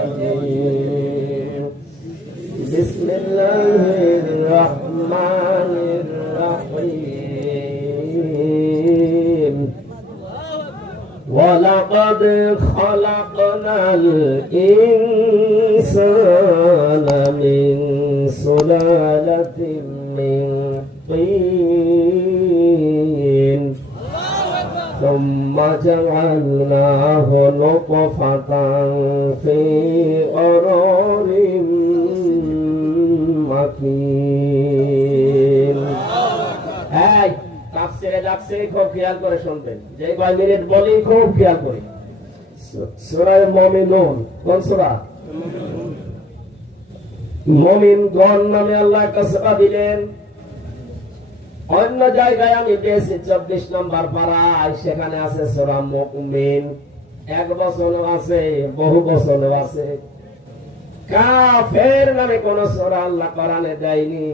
الرجيم بسم الله الرحمن الرحيم ولقد خلقنا الإنسان من سلالة من طين ثم جعلناه نطفة في قرار مكين তাফসীরে খুব খেয়াল করে শুনবেন, যে কয় মিনিট বলি খুব খেয়াল করে। সূরা মুমিনুন, কোন সূরা? মুমিনগণ নামে আল্লাহ একটা সূরা দিলেন। অন্য জায়গায় আমি পেয়েছি 24 নম্বর পারায়, সেখানে আছে সূরা মুমিন। এক বচনও আছে, বহু বচনও আছে। কাফের নামে কোন সূরা আল্লাহ কোরআনে দেয়নি।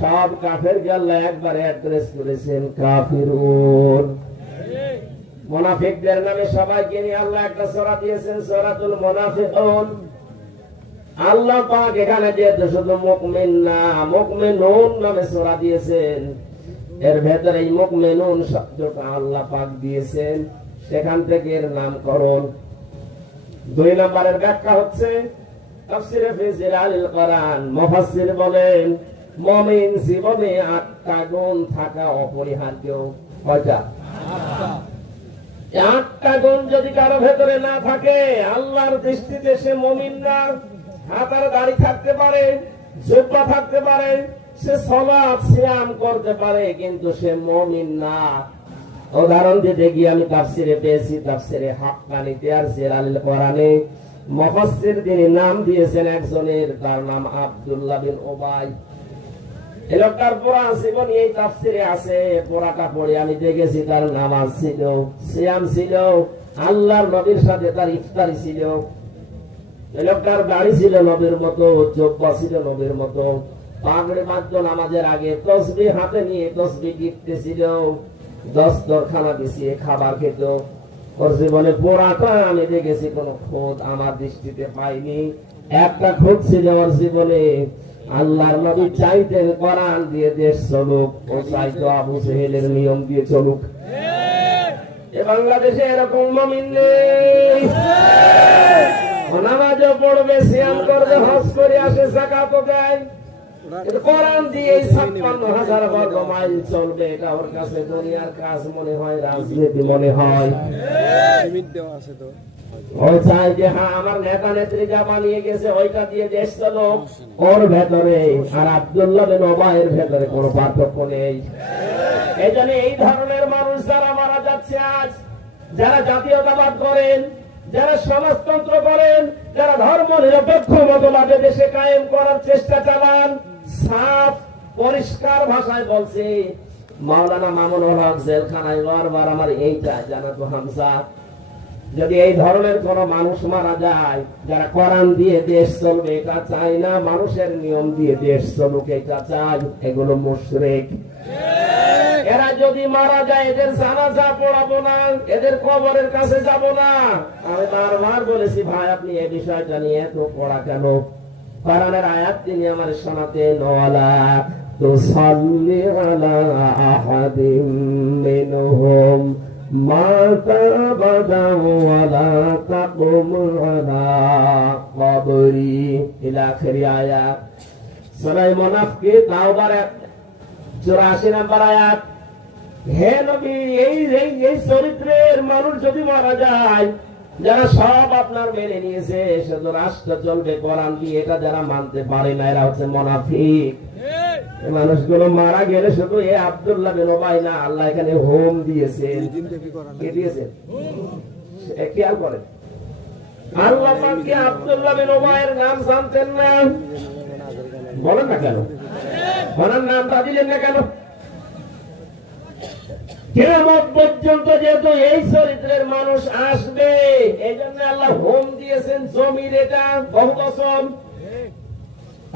সব কাফেরকে আল্লাহ একবারে অ্যাড্রেস করেছেন কাফিরুন। মুনাফিকদের নামে সবাইকে নিয়ে আল্লাহ একটা সূরা দিয়েছেন, সূরাতুল মুনাফিকুন। আল্লাহ পাক এখানে যেহেতু শুধু মুমিন না, মুমিনুন নামে সূরা দিয়েছেন, এর ভেতরে এই মুমিনুন শব্দটা আল্লাহ পাক দিয়েছেন, সেখান থেকে এর নামকরণ। 2 নম্বরের ব্যাখ্যা হচ্ছে তাফসীরে ফি জিলালিল কোরআন। মুফাসসির বলেন মুমিন জীবনে 8টা গুণ থাকা অপরিহার্য। কয়টা? 8টা গুণ যদি কারো ভেতরে না থাকে, আল্লাহর দৃষ্টিতে সে মুমিন না। হাতার দাড়ি থাকতে পারে, জুব্বা থাকতে পারে, সে সালাত সিয়াম করতে পারে, কিন্তু সে মুমিন না। উদাহরণ দিতে গিয়ে আমি তাফসীরে পেয়েছি, তাফসীরে হাক্কানীতে আর জিলালিল কোরআনে মুফাসসির তিনি নাম দিয়েছেন একজনের, তার নাম আব্দুল্লাহ বিন উবাই। এই লোকটার পুরা জীবন এই তাফসীরে আছে, পুরাটা পড়ে আমি দেখেছি। তার নামাজ ছিল, সিয়াম ছিল, আল্লাহর নবীর সাথে তার ইফতারি ছিল। এই লোকটার দাড়ি ছিল নবীর মতো, জুব্বা ছিল নবীর মতো, পাগড়ি বাঁধতো নামাজের আগে, তাসবিহ হাতে নিয়ে তাসবিহ গিফতেছিল, দস্তরখানা বিছিয়ে খাবার খেত। ওর জীবনে পুরাটা আমি দেখেছি, কোন খোঁজ আমার দৃষ্টিতে পাইনি। একটা খোঁজ ছিল ওর জীবনে, আল্লাহর নবী চাইতেন কোরআন দিয়ে দেশ চলুক, ও চাইতো আবু জেহেলের নিয়ম দিয়ে চলুক। এ বাংলাদেশে এরকম মুমিন নেই। নামাজও পড়বে, সিয়াম করবে, হজ করে আসে, যাকাতও দেয়, কোরআন দিয়ে 56,000 বর্গ মাইল চলবে। এটা ওর কাছে দুনিয়ার কাজ মনে হয়, রাজনীতি মনে হয়। ও চাই যে হ্যাঁ আমার নেতা নেত্রী যা বানিয়ে গেছে ওইটা দিয়ে দেশ চলো, ওর ভেতরে আর আব্দুল্লাহ বিন উবাইয়ের ভেতরে কোনো পার্থক্য নেই। এই জন্য এই ধরনের মানুষ যারা মারা যাচ্ছে আজ, যারা জাতীয়তাবাদ করেন, যারা সমাজতন্ত্র করেন, যারা ধর্ম নিরপেক্ষ মতবাদে দেশে কায়েম করার চেষ্টা চালান, সাফ পরিষ্কার ভাষায় বলছে, মাওলানা মামুনুল হক জেলখানায় বারবার আমার এইটা জানাতো হামজা, যদি এই ধরনের কোন মানুষ মারা যায়, যারা কোরআন দিয়ে দেশ চলবে এটা চায় না, মানুষের নিয়ম দিয়ে দেশ চলুক এটা চায়, এগুলো মুশরিক। এরা যদি মারা যায়, এদের জানাজা পড়াবো না, এদের কবরের কাছে যাব না। আমি বারবার বলেছি, ভাই আপনি এই বিষয়টা নিয়ে এত পড়া কেন? কোরআনের আয়াত তিনি আমার শোনাতেন, ওয়ালা তুসাল্লি আলা আহাদিম মিনহুম মাতা আবাদা ওয়ালা তাকুম আলা কবরি, ইলা আখিরি আয়াত। সূরা মুনাফিক তাওবার 84 নম্বর আয়াত। হে নবী, এই চরিত্রের মানুষ যদি মারা যায়, যারা সব আপনার মেনে নিয়েছে, শুধু রাষ্ট্র চলবে কোরআন দিয়ে, এটা যারা মানতে পারে না, এরা হচ্ছে মুনাফিক। এই মানুষগুলো মারা গেলে শুধু এ আব্দুল্লাহ বিন উবাই না, আল্লাহ এখানে হোম দিয়েছেন। কে দিয়েছেন? খেয়াল করেন, আল্লাহ পাক কি আব্দুল্লাহ বিন উবাইয়ের নাম জানতেন না? বলেন না কেন? ওনার নামটা দিলেন না কেন? কিয়ামত পর্যন্ত যেহেতু এই চরিত্রের মানুষ আসবে, এই জন্য আল্লাহ হোম দিয়েছেন জমির, এটা বহুবচন।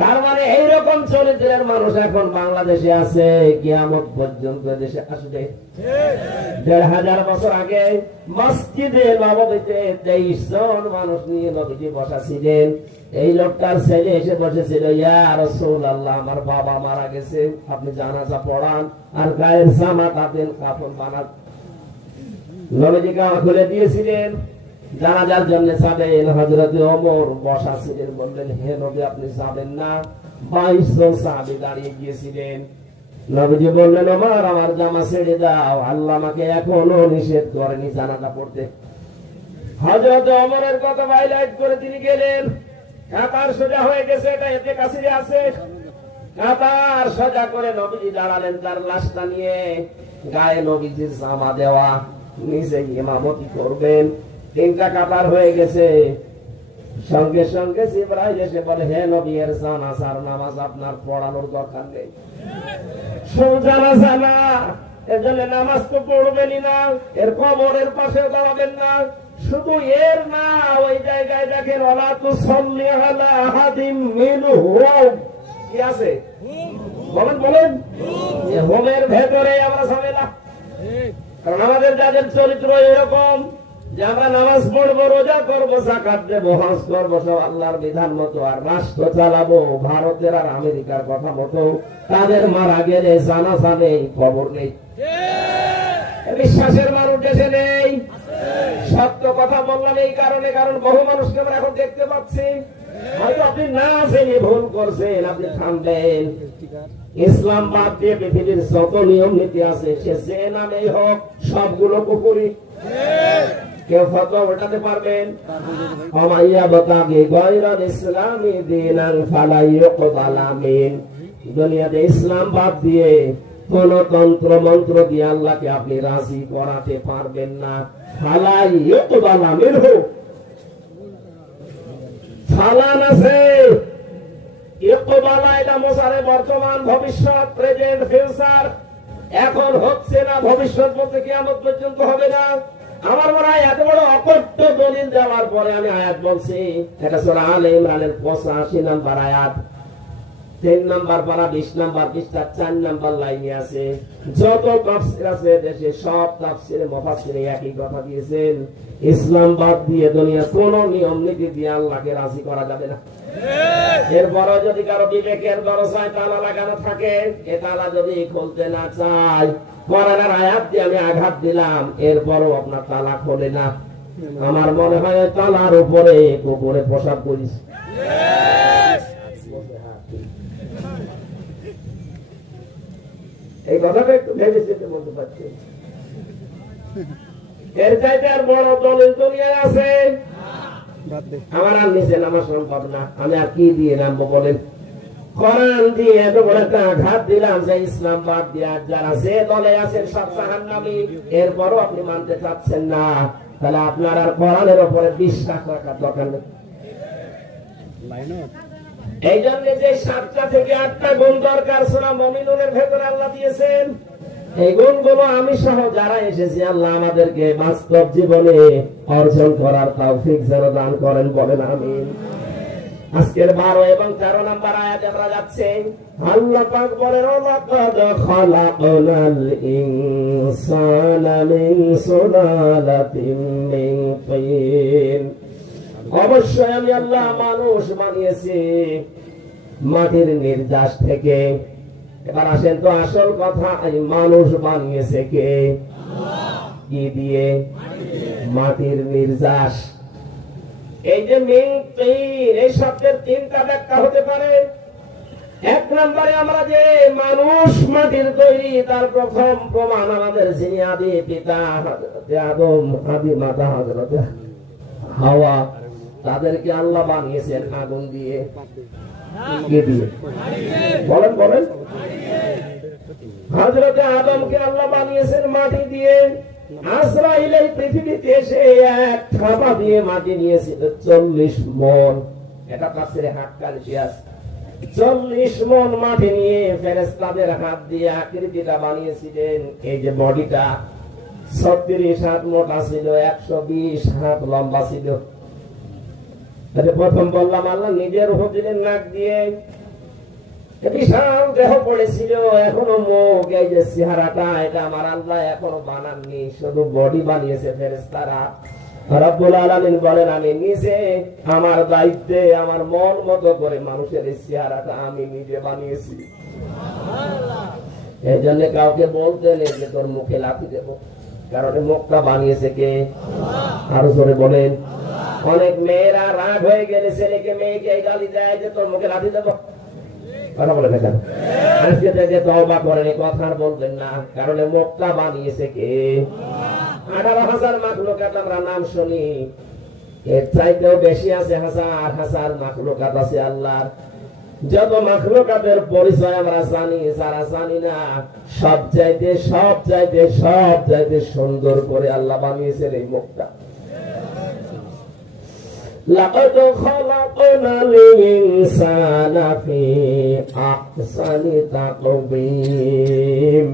তার মানে এইরকম চরিত্রের মানুষ এখন বাংলাদেশে আছে, কিয়ামত পর্যন্ত দেশে আসবে। ১,৫০০ বছর আগে মসজিদে নববীতে ২৩ জন মানুষ নিয়ে নবীজি বসা ছিলেন। এই লোকটার ছেলে এসে বসেছিল, ইয়া রাসূলুল্লাহ, আমার বাবা মারা গেছে, আপনি জানাজা পড়ান আর গায়ের জামা কাপড় কাপড় বানান। নবীজি গাওয়া খুলে দিয়েছিলেন, জানাজার জন্য যাবেন। হযরত ওমর বসা ছিলেন, বললেন, হে নবী, আপনি যাবেন না? 22 জন সাহাবী দাঁড়িয়ে গিয়েছিলেন। নবীজি বললেন, ওমর, আমার জামা ছেড়ে দাও, আল্লাহ আমাকে এখনো নিষেধ করেনি জানাজা পড়তে। হযরত ওমরের কথা হাইলাইট করে তিনি গেলেন। কাতার সোজা হয়ে গেছে, এটা এতে কাছে আছে। কাতার সোজা করে নবীজি দাঁড়ালেন, তার লাশটা নিয়ে গায়ে নবীজির জামা দেওয়া, নিজে ইমামতি করবেন। 3টা কাতার হয়ে গেছে। সঙ্গে সঙ্গে জিবরাইল এসে বলে, হে নবী, এর জানাজার নামাজ আপনার পড়ানোর দরকার নেই। জানাজা না, এর জন্য নামাজ তো পড়বেনই না, এর কবরের পাশে দাঁড়াবেন না। শুধু এর না, ওই জায়গায় দেখেন, ওয়ালা তুসাল্লি আলা আহাদিম মিনহুম, কি আছে বলেন বলেন, হোমের ভেতরে আমরা ঝামেলা। কারণ আমাদের যাদের চরিত্র এরকম যে আমরা নামাজ পড়বো, রোজা করবো, যাকাত দেবো, হজ করবো, সব আল্লাহর বিধান মতো, আর রাষ্ট্র চালাবো ভারতের আর আমেরিকার কথা মতো, তাদের মারা গেলে জানাজা নেই, খবর নেই। বিশ্বাসের মানুষ দেশে নেই। সত্য কথা বললাম এই কারণে, কারণ বহু মানুষকে আমরা এখন দেখতে পাচ্ছি, হয়তো আপনি না জেনে ভুল করছেন, আপনি থামবেন। ইসলাম বাদ দিয়ে পৃথিবীর যত নিয়ম নীতি আছে, সে যে নামেই হোক, সবগুলো কুফরি। কেউ ফতোয়া ওঠাতে পারবেন? ওমাইয়া বাতাগি গায়রাল ইসলামি দীনান ফালা ইউকবালা মিন। দুনিয়াতে ইসলাম বাদ দিয়ে কোন তন্ত্র মন্ত্র দিয়ে আল্লাহকে আপনি রাজি করাতে পারবেন না। ফালা ইউকবালা মিনহু, ফালান আছে, ইউকবালা এটা মোসারে বর্তমান, ভবিষ্যৎ, প্রেজেন্ট, ফিউচার। এখন হচ্ছে না, ভবিষ্যৎ বলতে কিয়ামত পর্যন্ত হবে না। আমার মনে হয় এত বড় অকট্য দলিল দেওয়ার পরে আমি আয়াত বলছি, এটা সূরা আলে ইমরানের 85 নম্বর আয়াত, 3 নম্বর পারা, 20 নম্বর পৃষ্ঠা, 4 নম্বর লাইনে আছে। যত তাফসীর আছে দেশে, সব তাফসীরে মুফাসসিরে একই কথা দিয়েছেন, ইসলাম বাদ দিয়ে দুনিয়ার কোন নিয়ম নীতি দিয়ে আল্লাহকে রাজি করা যাবে না। এরপরও যদি কারো বিবেকের দরজায় তালা লাগানো থাকে, এ তালা যদি খুলতে না চায়, কোরআনের আয়াত দিয়ে আমি আঘাত দিলাম, এরপরও আপনার তালা খোলে না, আমার মনে হয় তালার উপরে কুকুরে প্রসাব করিস। এই কথাটা একটু ভেবে চিন্তে বলতে পারছি। এর চাইতে আর বড় দলিল দুনিয়ায় আছে? আমার আর নিচে নামা সম্ভব না, আমি আর কি দিয়ে নামবো বলেন? কোরআন দিয়ে এত বড় একটা আঘাত দিলাম যে ইসলাম বাদ দিয়ে যারা যে দলে আছেন সব জাহান্নামী, এরপরও আপনি মানতে চাচ্ছেন না, তাহলে আপনার আর কোরআনের উপরে বিশ্বাস রাখার দরকার নেই। এই জন্য যে 7টা থেকে 8টা গুণ দরকার সূরা মুমিনুনের ভেতরে আল্লাহ দিয়েছেন, এই গুণগুলো আমি সহ যারা এসেছি, আল্লাহ আমাদেরকে বাস্তব জীবনে অর্জন করার তৌফিক যেন দান করেন, বলেন আমিন। আজকের 12 এবং 13 নম্বর আয়াতে আমরা যাচ্ছি। আল্লাহ পাক বলেন, লাকাদ খালাকনাল ইনসানা মিন সুলালাতিন মিন তিন। অবশ্যই আমি আল্লাহ মানুষ বানিয়েছি মাটির নির্যাস থেকে। এবার আসেন তো আসল কথা, এই মানুষ বানিয়েছে কে? কি দিয়ে? মাটির নির্যাস। এই যে মিন তিন, এই শব্দের 3টা ব্যাখ্যা হতে পারে। 1 নম্বরে আমরা যে মানুষ মাটির তৈরি, তার প্রথম প্রমাণ আমাদের যিনি আদি পিতা হযরত আদম, আদি মাতা হযরত হাওয়া, তাদেরকে আল্লাহ বানিয়েছেন আগুন দিয়ে। কি দিয়ে? বলেন বলেন। হযরত আদমকে আল্লাহ বানিয়েছেন মাটি দিয়ে। আজরাইল এই পৃথিবীতে এসে এক থাবা দিয়ে মাটি নিয়েছিল 40 মণ। এটা তাফসীরে হাক্কানি আছে। 40 মণ মাটি নিয়ে ফেরেশতাদের হাত দিয়ে আকৃতিটা বানিয়েছিলেন। এই যে বডিটা 36 হাত মোটা ছিল, 120 হাত লম্বা ছিল। প্রথম বললাম আল্লাহ নিজের রূহ দিলেন নাক দিয়ে, বিশাল দেহ পড়েছিল, এখনো মুখ, এই যে চেহারাটা, এটা আমার আল্লাহ এখনো বানাননি, শুধু বডি বানিয়েছে ফেরেশতারা। রব্বুল আলামিন বলেন, আমি নিজে আমার দায়িত্বে আমার মন মতো করে মানুষের এই চেহারাটা আমি নিজে বানিয়েছি। এই জন্য কাউকে বলতে নেই যে তোর মুখে লাথি দেবো, কারণ মুখটা বানিয়েছে কে? আরো জোরে বলেন। অনেক মেয়েরা রাগ হয়ে গেলে ছেলেকে মেয়েকে গালি দেয় যে তোর মুখে লাথি দেবো। কথা বলে দেখেন, আজকে থেকে তওবা করেন, এই কথা আর বলবেন না, কারণ মুখটা বানিয়েছে কে? 18,000 মাখলুকাত আমরা নাম শুনি, এর চাইতেও বেশি আছে হাজার হাজার মাখলুকাত আছে আল্লাহর। যত মাখলুকাতের পরিচয় আমরা জানি, যারা জানি না, সব চাইতে সুন্দর করে আল্লাহ বানিয়েছেন এই মুখটা। লাকাদ খালাকনাল ইনসানা ফি আহসানি তাকবীম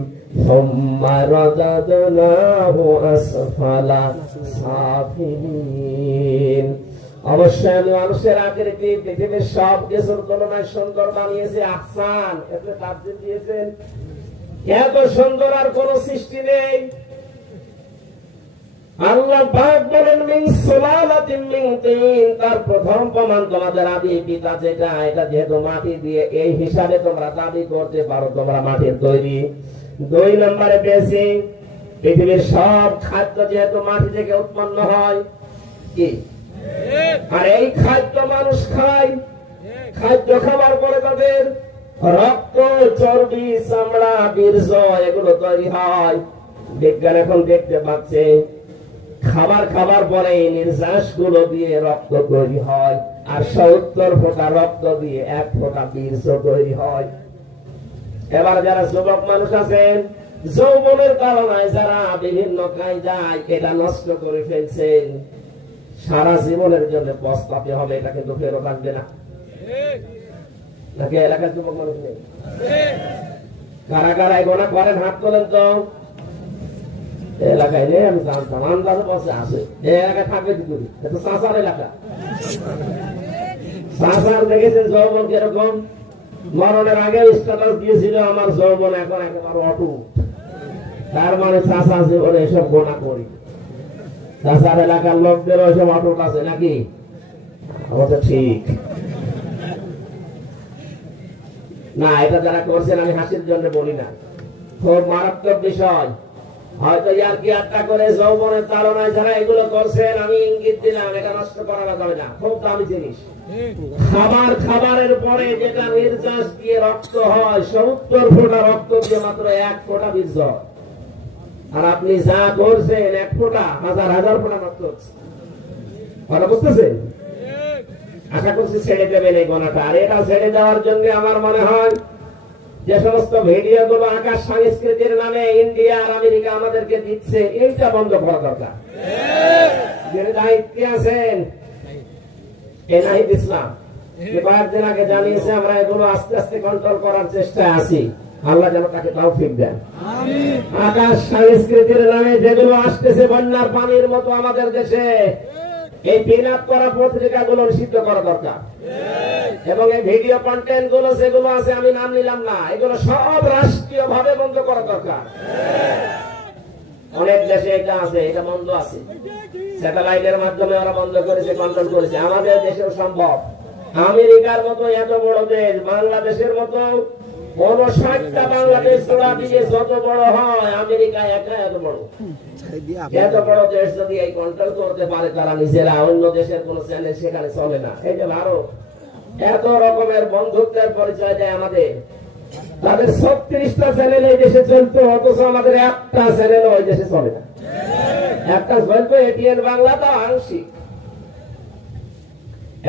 সুম্মা রাদাদনাহু আসফালা সাফিলিন। অবশ্যই আমি মানুষের আকৃতি পৃথিবীর সব কিছুর তুলনায় সুন্দর বানিয়েছি। আহসান এতে তাফসীর দিয়েছেন, এত সুন্দর আর কোন সৃষ্টি নেই। আল্লাহ পাক বলেন মিন সুলালাতিন মিন তিন, তার প্রথম প্রমাণ তোমাদের আদি পিতা যেটা, এটা যেহেতু মাটি দিয়ে, এই হিসাবে তোমরা দাবি করতে পারো তোমরা মাটির তৈরি। 2 নম্বরে পেয়েছি পৃথিবীর সব খাদ্য যেহেতু মাটি থেকে উৎপন্ন হয়, কি আর এই খাদ্য মানুষ খায়। খাদ্য খাবার পরে তাদের রক্ত, চর্বি, চামড়া, বীর্য এগুলো তৈরি হয়। বিজ্ঞান এখন দেখতে পাচ্ছে খাবার খাবার পরে নির্যাস গুলো দিয়ে রক্ত তৈরি হয়, আর 70 ফোঁটা রক্ত দিয়ে 1 ফোঁটা বীর্য তৈরি হয়। এবার যারা যুবক মানুষ আছেন, যৌবনের কারণে যারা বিভিন্ন কায়দায় এটা নষ্ট করে ফেলছেন, সারা জীবনের জন্য পস্তাতে হবে, এটা কিন্তু ফেরত আসবে না। নাকি এলাকার যুবক মানুষ নেই? কারা কারা গোনা করেন হাত তোলেন তো। এলাকায় নেই, আমি জানতাম, আন্দাজে বসে আছে। এই এলাকায় থাকবে কি করি? এটা চাষার এলাকা। চাষার দেখেছেন যৌবন কিরকম? মরণের আগে স্ট্যাটাস দিয়েছিল আমার যৌবন এখন একেবারে অটুট। তার মানে চাষা জীবনে এসব গোনা করি। চাষার এলাকার লোকদের ওইসব অটুট আছে নাকি? অবশ্য ঠিক না, এটা যারা করছেন আমি হাসির জন্য বলি না, খুব মারাত্মক বিষয়। হয়তো ইয়ার কি আটটা করে যৌবনের তাড়নায় যারা এগুলো করছেন, আমি ইঙ্গিত দিলাম এটা নষ্ট করা যাবে না, খুব দামি জিনিস। খাবারের পরে যেটা নির্যাস দিয়ে রক্ত হয়, 70 ফোঁটা রক্ত দিয়ে মাত্র 1 ফোঁটা বীর্য। আর আপনি যা করছেন 1 ফোঁটা, হাজার হাজার ফোঁটা রক্ত হচ্ছে। কথা বুঝতেছেন? আশা করছি ছেড়ে দেবেন এই গোনাটা। আর এটা ছেড়ে দেওয়ার জন্য আমার মনে হয় যে সমস্ত ভিডিও গুলো আকাশ সংস্কৃতির নামে ইন্ডিয়া আর আমেরিকা আমাদেরকে দিচ্ছে, এইটা বন্ধ করা দরকার। যিনি দায়িত্বে আছেন এনাহিদ ইসলাম, কয়েকদিন আগে জানিয়েছে আমরা এগুলো আস্তে আস্তে কন্ট্রোল করার চেষ্টায় আছি। আল্লাহ যেন তাকে তৌফিক দেন। আকাশ সংস্কৃতির নামে যেগুলো আসতেছে বন্যার পানির মতো আমাদের দেশে, এই বিনাদ করা পত্রিকাগুলো নিষিদ্ধ করা দরকার। এবং এই ভিডিও কন্টেন্ট গুলো যেগুলো আছে, আমি নাম নিলাম না, এগুলো সব রাষ্ট্রীয় ভাবে বন্ধ করা দরকার। অনেক দেশে এটা আছে, এটা বন্ধ আছে, স্যাটেলাইটের মাধ্যমে ওরা বন্ধ করেছে, কন্ট্রোল করেছে। আমাদের দেশেও সম্ভব। আমেরিকার মতো এত বড় দেশ, বাংলাদেশের মতো 59টা বাংলাদেশ জোড়া দিয়ে যত বড় হয়, আমেরিকা একা এত বড়। এত বড় দেশ যদি এই কন্ট্রোল করতে পারে তারা নিজেরা, অন্য দেশের কোন চ্যানেল সেখানে চলে না। এই যে ভারত এত রকমের বন্ধুত্বের পরিচয় দেয় আমাদের, তাদের 36টা চ্যানেল এই দেশে চলতো, অথচ আমাদের একটা চ্যানেল ওই দেশে চলে না। একটা চলতো এটিএন বাংলা, তা আংশিক।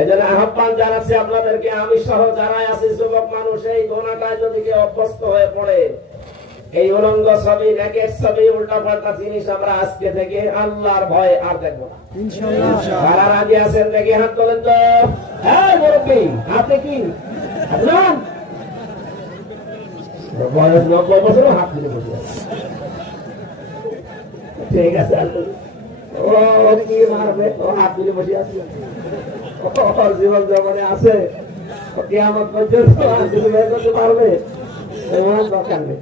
এজন্য আহ্বান জানাচ্ছি আপনাদেরকে, আমি সহ যারা আছে যুবক মানুষ, এই গোনাটায় যদি কেউ অভ্যস্ত হয়ে পড়ে, এই উলঙ্গ ছবি, নেকেট ছবি, উল্টা পাল্টা জিনিস আমরা আজকে থেকে আল্লাহর ভয়ে আর দেখবো না ইনশাআল্লাহ। যারা রাজি আছেন দেখে হাত তোলেন তো। হ্যাঁ মুরব্বী, আপনি কি আপনার বয়স 90 বছর, হাত তুলে বসে আছে? ঠিক আছে, ও কি মারবে, ও হাত তুলে বসে আছে, জীবন জমানে আছে। কিয়ামত পর্যন্ত আর কিছু বের করতে পারবে? এমন দরকার নেই।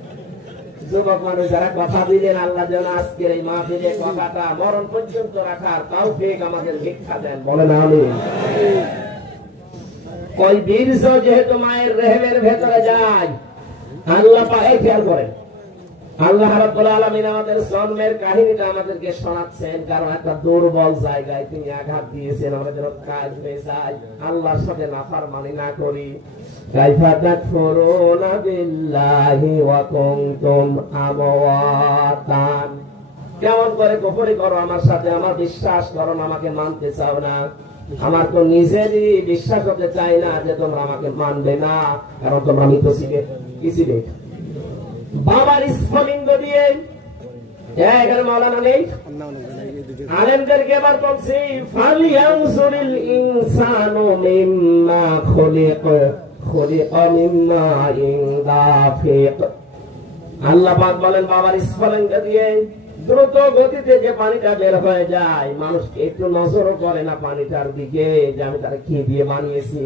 যুবক মানুষ যারা কথা দিলেন আল্লাহ যেন আজকের এই মাহফিলে কথাটা মরণ পর্যন্ত রাখার তৌফিক আমাদের ভিক্ষা দেন, বলেন আমিন। ওই বীর্য যেহেতু মায়ের রেহেমের ভেতরে যায়, আল্লাহ পায়ে খেয়াল করেন। আল্লাহ রাব্বুল আলামিন আমাদের জন্মের কাহিনীটা আমাদেরকে শোনাচ্ছেন, কারণ একটা দুর্বল জায়গায় তিনি আঘাত দিয়েছেন, আমরা যেন কাজ হয়ে যাই, আল্লাহর সাথে নাফরমানি না করি। কাইফা তাকফুরুনা বিল্লাহি ওয়া কুনতুম আমওয়াতান, কেমন করে কুফরি করো আমার সাথে, আমার বিশ্বাস করো না, আমাকে মানতে চাও না। আমার তো নিজেরই বিশ্বাস হতে চাই না যে তোমরা আমাকে মানবে না, কারণ তোমরা মৃত ছিলে। কি ছিলে? বাবার স্ফলিঙ্গ দিয়ে। এখানে মাওলানা নেই, আলেমদেরকে এবার বলছি, ফালিয়ানজুরিল ইনসানু মিম্মা খুলিকা মিম্মা দাফিক। আল্লাহ পাক বলেন বাবার স্ফলিঙ্গ দিয়ে দ্রুত গতিতে যে পানিটা বের হয়ে যায়, মানুষ একটু নজরও করে না পানিটার দিকে যে আমি তারা কি দিয়ে বানিয়েছি।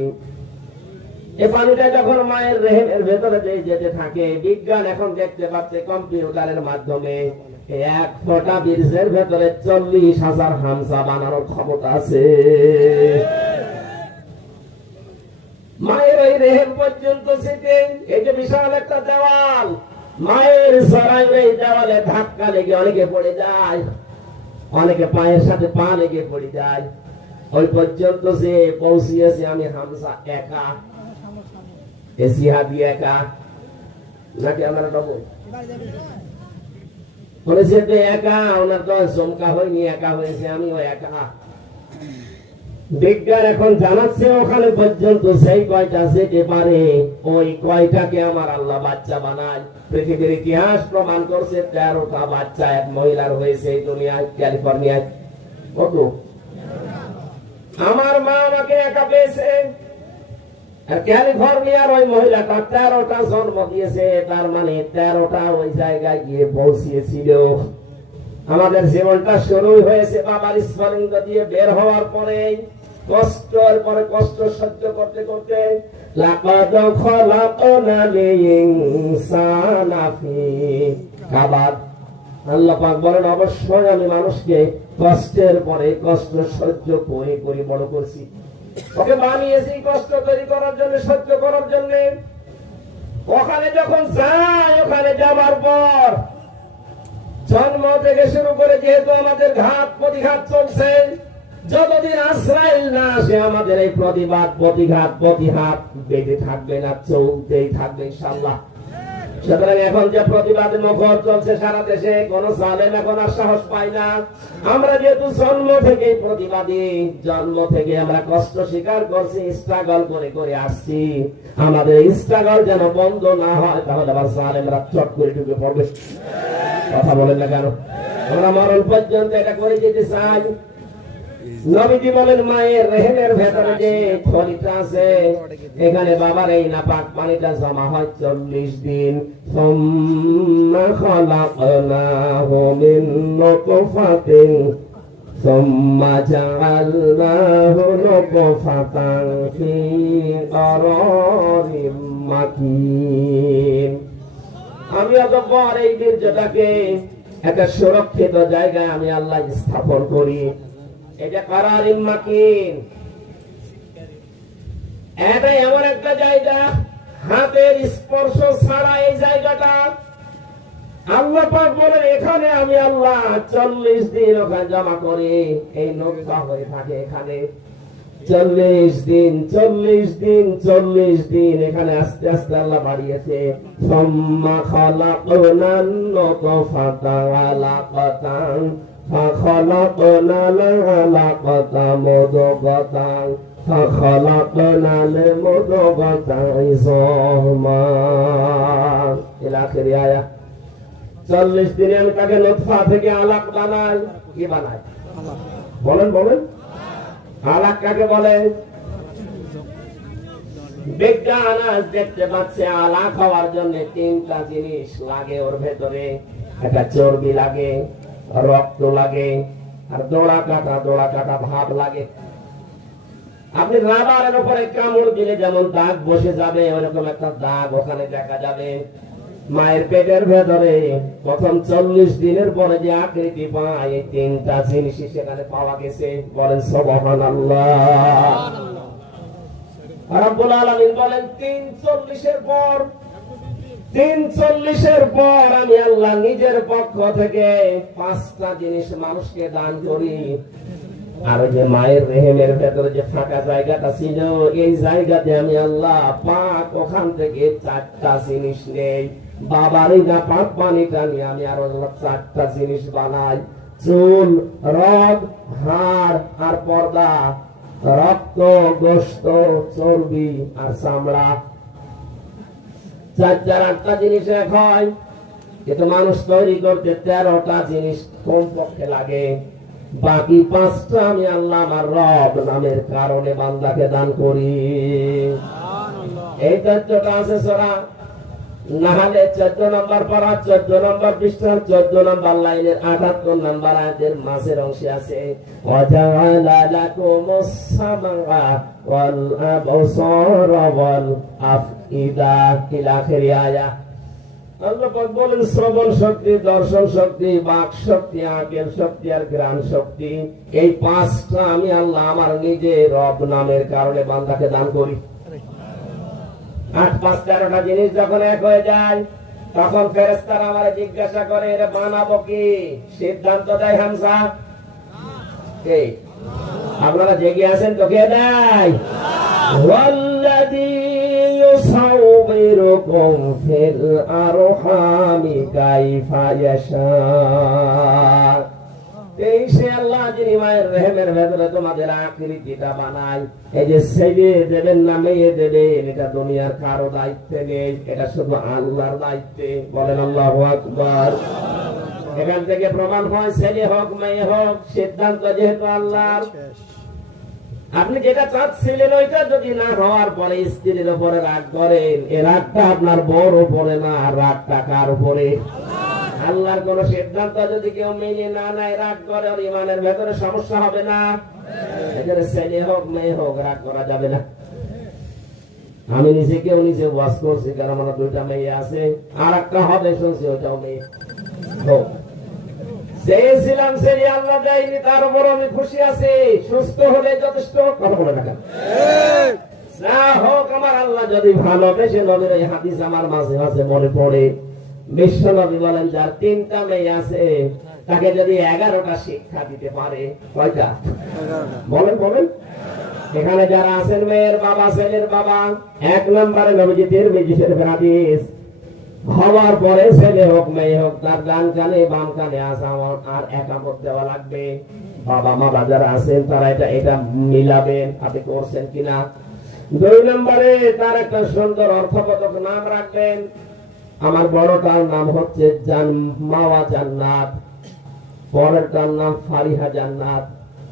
এই পানিটা যখন মায়ের রেহেমের ভেতরে যেতে থাকে, বিজ্ঞান এখন দেখতে পাচ্ছে কম্পিউটারের মাধ্যমে এক ফোঁটা বীর্যের ভেতরে 40,000 হামসা বানানোর ক্ষমতা আছে। মায়ের ওই রেহেম পর্যন্ত যেতে এই যে বিশাল একটা দেওয়াল, মায়ের জরায়ুর এই দেওয়ালে ধাক্কা লেগে অনেকে পড়ে যায়, অনেকে পায়ের সাথে পা লেগে পড়ে যায়। ওই পর্যন্ত যে পৌঁছিয়েছে আমি হামসা একা, এসিহাদি একা, নাকি আমরা ডবল বলেছে তো একা, ওনার তো চমকা হয়নি, একা হয়েছে, আমিও একা। বিজ্ঞান এখন জানাচ্ছে ওখানে পর্যন্ত সেই কয়টা যেতে পারে, ওই কয়টাকে আমার আল্লাহ বাচ্চা বানায়। পৃথিবীর ইতিহাস প্রমাণ করছে 13টা বাচ্চা এক মহিলার হয়েছে এই দুনিয়ায়, ক্যালিফোর্নিয়ায়। কত? আমার মা আমাকে একা পেয়েছে, ক্যালিফোর্নিয়ার ওই মহিলাটা 13টা জন্ম দিয়েছে, তার মানে 13টা ওই জায়গায় গিয়ে পৌঁছিয়েছিল। আমাদের জীবনটা শুরু হয়েছে বাবার স্ফলিঙ্গ দিয়ে বের হওয়ার পরে, কষ্টের পরে কষ্ট সহ্য করতে করতে। লাকাদ খলাকনাল ইনসানা ফি কাবাদ। আল্লাহ পাক বলেন অবশ্যই আমি মানুষকে কষ্টের পরে কষ্ট সহ্য করে করে বড় করছি। ওকে বানিয়েছি কষ্ট তৈরি করার জন্য, সহ্য করার জন্য। ওখানে যখন যায়, ওখানে যাবার পর জন্ম থেকে শুরু করে যেহেতু আমাদের ঘাত প্রতিঘাত চলছে, যতদিন আজরাইল না আসে আমাদের এই প্রতিবাদ প্রতিঘাত প্রতিহাত বেঁধে থাকবে না, চলতেই থাকবে ইনশাআল্লাহ। সুতরাং এখন যে প্রতিবাদের মুখর চলছে সারা দেশে, কোন জালেম এখন আর সাহস পায় না। আমরা যেহেতু জন্ম থেকে প্রতিবাদী, জন্ম থেকে আমরা কষ্ট স্বীকার করছি, স্ট্রাগল করে করে আসছি, আমাদের স্ট্রাগল যেন বন্ধ না হয়, তাহলে আবার জালেমরা চট করে ঢুকে পড়বে। কথা বলেন না কেন? আমরা মরণ পর্যন্ত এটা করে যেতে চাই। নবীজি বলেন মায়ের রেহেমের ভেতরে যে খলিটা আছে, এখানে বাবার এই নাপাক পানিটা জমা হয় 40 দিন। সুম্মা খালাকনাহু মিন নুতফাতিন সুম্মা জাআলনাহু নুতফাতান ফি করারিম মাকিন। আমি অতঃপর এই বীর্যটাকে একটা সুরক্ষিত জায়গায় আমি আল্লাহ স্থাপন করি। এটা করারিম মাকিন, এটা এমন একটা জায়গা হাতের স্পর্শ ছাড়া এই জায়গাটা আল্লাহ পাক বলেন এখানে আমি আল্লাহ 40 দিন ওখানে জমা করে এই নৌকা হয়ে থাকে। এখানে 40 দিন 40 দিন 40 দিন এখানে আস্তে আস্তে আল্লাহ বাড়িয়েছে। সুম্মা খালাকনান নুতফাতা আলাকাতান ফাখালাকনাল আলাকাতা মুদগাতান ফাখালাকনাল মুদগাতা ইযামা ইলা আখির আয়াত। 40 দিনে আমি তাকে নুতফা থেকে আলাক বানাই। কি বানাই? বলেন বলেন, আলাক কাকে বলে? বিজ্ঞান আজ দেখতে পাচ্ছে আলাক হওয়ার জন্য 3টা জিনিস লাগে ওর ভেতরে। একটা চর্বি লাগে, রক্ত লাগে, আর দোড়া কাটা ভাব লাগে। আপনি রাবারের উপরে কামড় দিলে যেমন দাগ বসে যাবে, ওরকম একটা দাগ ওখানে দেখা যাবে। মায়ের পেটের ভেতরে প্রথম 40 দিনের পরে যে আকৃতি পায়, এই তিনটা জিনিসই সেখানে পাওয়া গেছে। বলেন সুবহানাল্লাহ। রব্বুল আলামিন বলেন 43 পর আমি আল্লাহ নিজের পক্ষ থেকে 5টা জিনিস মানুষকে দান করি। আর ওই যে মায়ের রেহেমের ভেতরে যে ফাঁকা জায়গাটা ছিল, এই জায়গাতে আমি আল্লাহ পাক ওখান থেকে 4টা জিনিস নেই। বাবারই না পাক পানিটা নিয়ে আমি আরো 4টা জিনিস বানাই। চুল, রগ, হাড় আর পর্দা, রক্ত, গোশত, চর্বি আর চামড়া। 4-8টা জিনিস এক হয়, কিন্তু মানুষ তৈরি করতে 13টা জিনিস কমপক্ষে লাগে। বাকি 5টা আমি আল্লাহ আমার রব নামের কারণে বান্দাকে দান করি। এই তথ্যটা আছে সূরা নাহলে 14 নম্বর পারা, 14 নম্বর পৃষ্ঠা, 14 নম্বর লাইনের 78 নম্বর আয়াতের মাঝের অংশে আছে, ওয়াজাআলা লাকুমুস সামআ ওয়াল আবসারা ওয়াল আফইদা ইলা আখির আয়াত। আল্লাহ পাক বলেন শ্রবণ শক্তি, দর্শন শক্তি, বাক শক্তি, আকেল শক্তি আর ঘ্রাণ শক্তি, এই 5টা আমি আল্লাহ আমার নিজে রব নামের কারণে বান্দাকে দান করি। 8, 5, 13টা জিনিস যখন এক হয়ে যায়, তখন ফেরেশতারা আমারে জিজ্ঞাসা করে, এটা বানাবো কি? সিদ্ধান্ত দেয় হামজা। কে? আপনারা জেগে আছেন তো? কে দেয়? ওয়াল্লাযী ইউসাউবিরুকুম ফিল আরহামি কাইফা ইয়াশা। এই সে আল্লাহ যিনি মায়ের রেহেমের ভেতরে তোমাদের আকৃতিটা বানায়। এই যে ছেড়ে দেবেন না মেয়ে দেবেন, এটা দুনিয়ার কারো দায়িত্বে নেই, এটা শুধু আল্লাহর দায়িত্বে। বলেন আল্লাহু আকবার। এখান থেকে প্রমাণ হয় ছেলে হোক মেয়ে হোক, সিদ্ধান্ত যেহেতু আল্লাহর। আপনি যেটা চাচ্ছিলেন ওইটা যদি না হওয়ার পরে স্ত্রীর উপরে রাগ করেন, এ রাগটা আপনার বউর উপরে না, রাগটা কার উপরে? আল্লাহর কোন সিদ্ধান্ত যদি কেউ মেনে না নেয়, রাগ করে, ওর ইমানের ভেতরে সমস্যা হবে না? এখানে ছেলে হোক মেয়ে হোক, রাগ করা যাবে না। আমি নিজেকেও নিজে ওয়াজ করছি, কারণ আমার 2টা মেয়ে আছে, আর একটা হবে শুনছি, ওইটাও মেয়ে হোক। চেয়েছিলাম ছেলে, আল্লাহ দেয়নি, তার উপর আমি খুশি আছি। সুস্থ হলে যথেষ্ট। কথা বলে রাখেন যা হোক, আমার আল্লাহ যদি ভালোবেসে, নবীর এই হাদিস আমার মাঝে মাঝে মনে পড়ে। বিশ্ব নবী বলেন, যার 3টা মেয়ে আছে, তাকে যদি 11টা শিক্ষা দিতে পারে, কয়টা? বলেন বলেন। এখানে যারা আছেন মেয়ের বাবা, ছেলের বাবা, 1 নম্বরে নবীজি তিরমিজি শরীফের হাদিস, হওয়ার পরে ছেলে হোক মেয়ে হোক, তার ডান কানে বাম কানে আযান আর একামত দেওয়া লাগবে। বাবা মা যারা আছেন তারা এটা মিলাবেন, আপনি করছেন কিনা। 2 নম্বরে তার একটা সুন্দর অর্থবোধক নাম রাখবেন। আমার বড়টার নাম হচ্ছে মাওয়া জান্নাত, পরেরটার নাম ফারিহা জান্নাত।